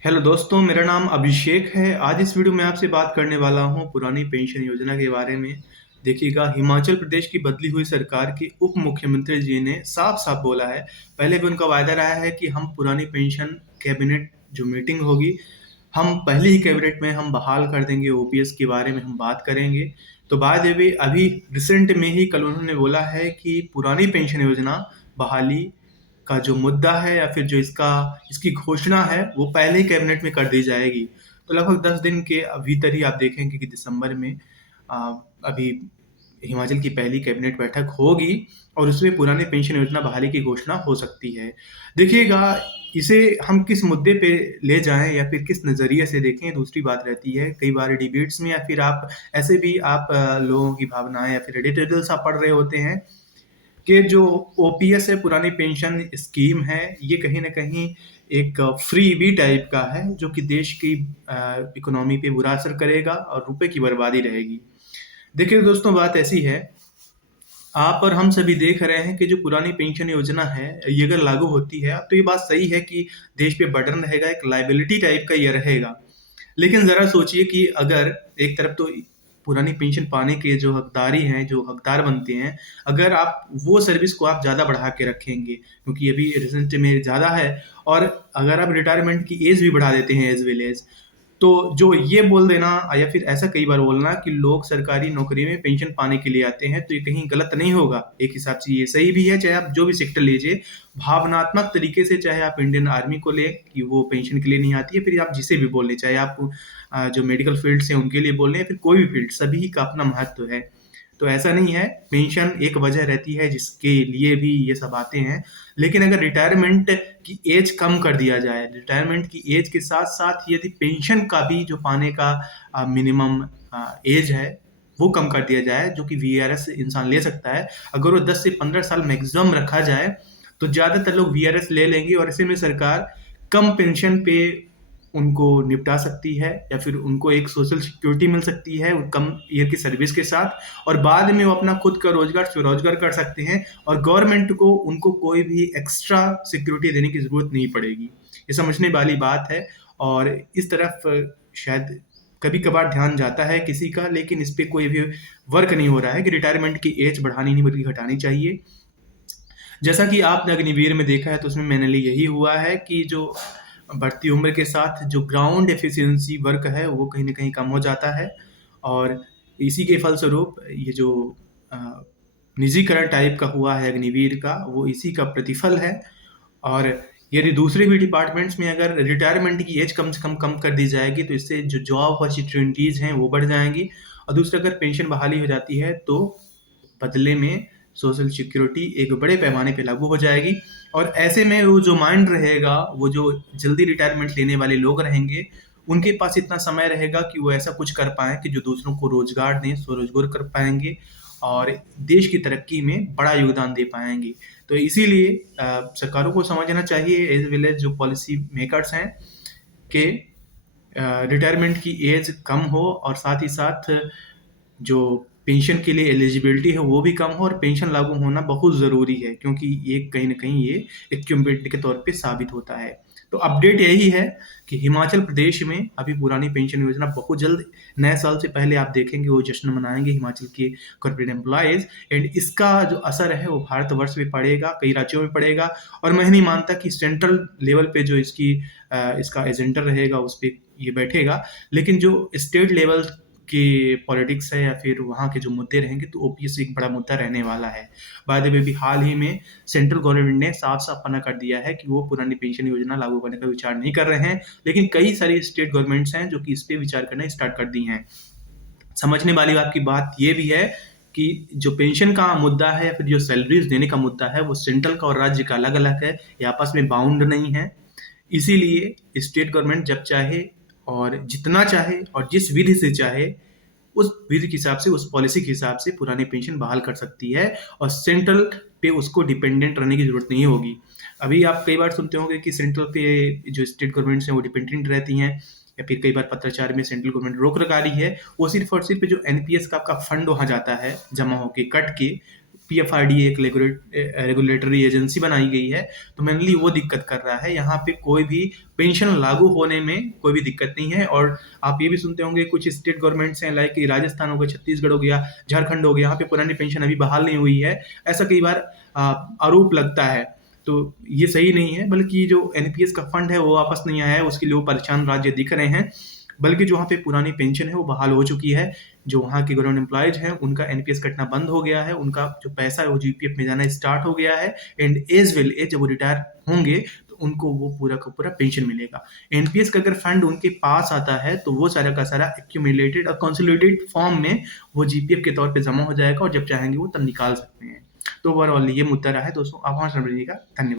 Hello दोस्तों, मेरा नाम अभिषेक है। आज इस वीडियो में आपसे बात करने वाला हूं पुरानी पेंशन योजना के बारे में। देखिएगा, हिमाचल प्रदेश की बदली हुई सरकार के उप मुख्यमंत्री जी ने साफ-साफ बोला है, पहले भी उनका वायदा रहा है कि हम पुरानी पेंशन कैबिनेट जो मीटिंग होगी, हम पहली ही कैबिनेट में हम बहाल कर देंगे, ओपीएस के बारे में हम बात करेंगे। तो बाय द वे अभी रिसेंट में ही कल उन्होंने बोला है कि पुरानी पेंशन योजना बहाली का जो मुद्दा है या फिर जो इसकी घोषणा है वो पहले ही कैबिनेट में कर दी जाएगी। तो लगभग 10 दिन के भीतर ही आप देखेंगे कि दिसंबर में अ, अभी हिमाचल की पहली कैबिनेट बैठक होगी और उसमें पुरानी पेंशन योजना बहाली की घोषणा हो सकती है। देखिएगा, इसे हम किस मुद्दे पे ले जाएँ या फिर किस नज़रिए से देखें, दूसरी बात रहती है। कई बार डिबेट्स में या फिर आप ऐसे भी आप लोगों की भावनाएँ या फिर एडिटोरियल्स आप पढ़ रहे होते हैं कि जो ओपीएस है, पुरानी पेंशन स्कीम है, ये कहीं न कहीं एक फ्रीबी टाइप का है, जो कि देश की इकोनॉमी पे बुरा असर करेगा और रुपए की बर्बादी रहेगी। देखिए दोस्तों, बात ऐसी है, आप और हम सभी देख रहे हैं कि जो पुरानी पेंशन योजना है, ये अगर लागू होती है, तो ये बात सही है कि देश पे बर्डन रहेगा, एक लायबिलिटी टाइप का ये रहेगा। लेकिन ज़रा सोचिए कि अगर एक तरफ तो पुरानी पेंशन पाने के जो हकदारी हैं, जो हकदार बनते हैं, अगर आप वो सर्विस को आप ज़्यादा बढ़ा के रखेंगे, क्योंकि अभी रिसेंट में ज़्यादा है, और अगर आप रिटायरमेंट की एज भी बढ़ा देते हैं एज़ वेल एज़, तो जो ये बोल देना या फिर ऐसा कई बार बोलना कि लोग सरकारी नौकरी में पेंशन पाने के लिए आते हैं, तो ये कहीं गलत नहीं होगा। एक हिसाब से ये सही भी है, चाहे आप जो भी सेक्टर लीजिए, भावनात्मक तरीके से चाहे आप इंडियन आर्मी को लें कि वो पेंशन के लिए नहीं आती है, फिर आप जिसे भी बोल लें, चाहे आप जो मेडिकल फील्ड्स हैं उनके लिए बोल लें या फिर कोई भी फील्ड, सभी का अपना महत्व है। तो ऐसा नहीं है, पेंशन एक वजह रहती है जिसके लिए भी ये सब आते हैं। लेकिन अगर रिटायरमेंट की एज कम कर दिया जाए, रिटायरमेंट की एज के साथ-साथ यदि पेंशन का भी जो पाने का मिनिमम एज है, वो कम कर दिया जाए, जो कि वीआरएस इंसान ले सकता है। अगर वो 10 से 15 साल मैक्सिमम रखा जाए, तो ज़्यादातर लोग वीआरएस ले लेंगे और ऐसे में सरकार कम पेंशन पे उनको निपटा सकती है या फिर उनको एक सोशल सिक्योरिटी मिल सकती है कम ईयर की सर्विस के साथ, और बाद में वो अपना खुद का रोजगार स्वरोजगार कर सकते हैं और गवर्नमेंट को उनको कोई भी एक्स्ट्रा सिक्योरिटी देने की जरूरत नहीं पड़ेगी। ये समझने वाली बात है और इस तरफ शायद कभी कभार ध्यान जाता है किसी का, लेकिन इस पे कोई भी वर्क नहीं हो रहा है कि रिटायरमेंट की एज बढ़ानी नहीं बल्कि घटानी चाहिए। जैसा कि आपने अग्निवीर में देखा है, तो उसमें मैंने यही हुआ है कि जो बढ़ती उम्र के साथ जो ग्राउंड एफिशिएंसी वर्क है वो कहीं न कहीं कम हो जाता है और इसी के फलस्वरूप ये जो अ, निजीकरण टाइप का हुआ है अग्निवीर का, वो इसी का प्रतिफल है। और यदि दूसरे भी डिपार्टमेंट्स में अगर रिटायरमेंट की एज कम से कम कर दी जाएगी, तो इससे जो जॉब अपॉर्चुनिटीज़ हैं वो बढ़ जाएँगी और दूसरा, अगर पेंशन बहाली हो जाती है तो बदले में सोशल सिक्योरिटी एक बड़े पैमाने पे लागू हो जाएगी और ऐसे में वो जो माइंड रहेगा, वो जो जल्दी रिटायरमेंट लेने वाले लोग रहेंगे, उनके पास इतना समय रहेगा कि वो ऐसा कुछ कर पाएँ कि जो दूसरों को रोज़गार दें, स्वरोज़गार कर पाएँगे और देश की तरक्की में बड़ा योगदान दे पाएँगे। तो इसीलिए सरकारों को समझना चाहिए एज़ वेल एज़ जो पॉलिसी मेकर्स हैं कि रिटायरमेंट की एज कम हो और साथ ही साथ जो पेंशन के लिए एलिजिबिलिटी है वो भी कम हो और पेंशन लागू होना बहुत ज़रूरी है, क्योंकि ये कहीं न कहीं ये एक क्युमुलेटिव के तौर पे साबित होता है। तो अपडेट यही है कि हिमाचल प्रदेश में अभी पुरानी पेंशन योजना बहुत जल्द, नए साल से पहले आप देखेंगे वो जश्न मनाएँगे हिमाचल के कॉर्पोरेट एम्प्लॉइज़, एंड इसका जो असर है वो भारतवर्ष में पड़ेगा, कई राज्यों में पड़ेगा और मैं नहीं मानता कि सेंट्रल लेवल पे जो इसका एजेंडा रहेगा उस पे ये बैठेगा। लेकिन जो स्टेट लेवल की पॉलिटिक्स है या फिर वहाँ के जो मुद्दे रहेंगे, तो ओपीएस एक बड़ा मुद्दा रहने वाला है। बाय द वे भी हाल ही में सेंट्रल गवर्नमेंट ने साफ-साफ मना कर दिया है कि वो पुरानी पेंशन योजना लागू करने का विचार नहीं कर रहे हैं, लेकिन कई सारी स्टेट गवर्नमेंट्स हैं जो कि इस पे विचार करना स्टार्ट कर दी हैं। समझने वाली आपकी बात ये भी है कि जो पेंशन का मुद्दा है या फिर जो सैलरीज़ देने का मुद्दा है, वो सेंट्रल का और राज्य का अलग-अलग है, ये आपस में बाउंड नहीं है। इसीलिए स्टेट गवर्नमेंट जब चाहे और जितना चाहे और जिस विधि से चाहे, उस विधि के हिसाब से, उस पॉलिसी के हिसाब से पुरानी पेंशन बहाल कर सकती है और सेंट्रल पे उसको डिपेंडेंट रहने की ज़रूरत नहीं होगी। अभी आप कई बार सुनते होंगे कि सेंट्रल पे जो स्टेट गवर्नमेंट्स हैं वो डिपेंडेंट रहती हैं या फिर कई बार पत्राचार में सेंट्रल गवर्नमेंट रोक लगा रही है। वो सिर्फ़ और सिर्फ़ जो एनपीएस का आपका फंड वहाँ जाता है, जमा होके, कट के, पीएफआरडीए एक रेगुलेटरी एजेंसी बनाई गई है, तो मेनली वो दिक्कत कर रहा है। यहाँ पे कोई भी पेंशन लागू होने में कोई भी दिक्कत नहीं है। और आप ये भी सुनते होंगे कुछ स्टेट गवर्नमेंट्स हैं, लाइक राजस्थान हो गया, छत्तीसगढ़ हो गया, झारखंड हो गया, यहाँ पे पुरानी पेंशन अभी बहाल नहीं हुई है, ऐसा कई बार आरोप लगता है। तो ये सही नहीं है, बल्कि जो एनपीएस का फंड है वो वापस नहीं आया है, उसके लिए वो परेशान राज्य दिख रहे हैं। बल्कि जो वहाँ पे पुरानी पेंशन है वो बहाल हो चुकी है। जो वहाँ के गवर्नमेंट एम्प्लॉयज हैं उनका एनपीएस कटना बंद हो गया है, उनका जो पैसा है वो जीपीएफ में जाना स्टार्ट हो गया है। एंड एज वेल एज जब वो रिटायर होंगे तो उनको वो पूरा का पूरा पेंशन मिलेगा। एनपीएस का अगर फंड उनके पास आता है तो वो सारा का सारा एक्यूमुलेटेड और कंसोलिडेटेड फॉर्म में वो जीपीएफ के तौर पे जमा हो जाएगा, और जब चाहेंगे वो तब निकाल सकते हैं। तो ओवरऑल ये मुद्दा रहा है दोस्तों। आप वहाँ समझिएगा। धन्यवाद।